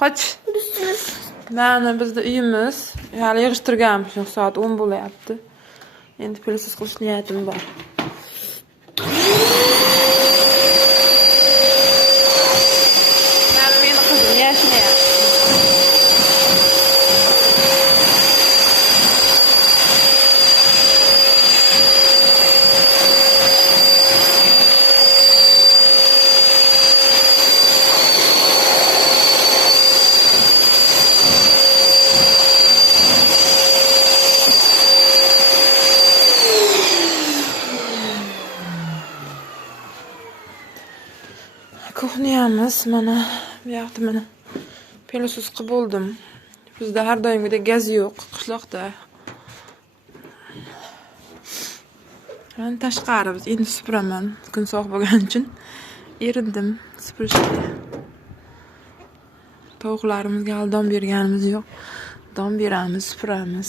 Qoch. Mana bizda uyimiz. Hali yig'ishtirganmiz. Soat 10 bo'layapti. Endi pulsiz qilish niyatim bor. Mana meni qizim yashnayapti. Kuxniyamiz mana bu yoqda mana pelosiz qilib bo'ldim. Bizda har doimgidek gaz yo'q qishloqda. Men tashqari biz endi supuraman. Kun sovuq bo'lgani uchun erindim supurishga. Tovuqlarimizga hali dom berganimiz yo'q. Dom beramiz, supuramiz.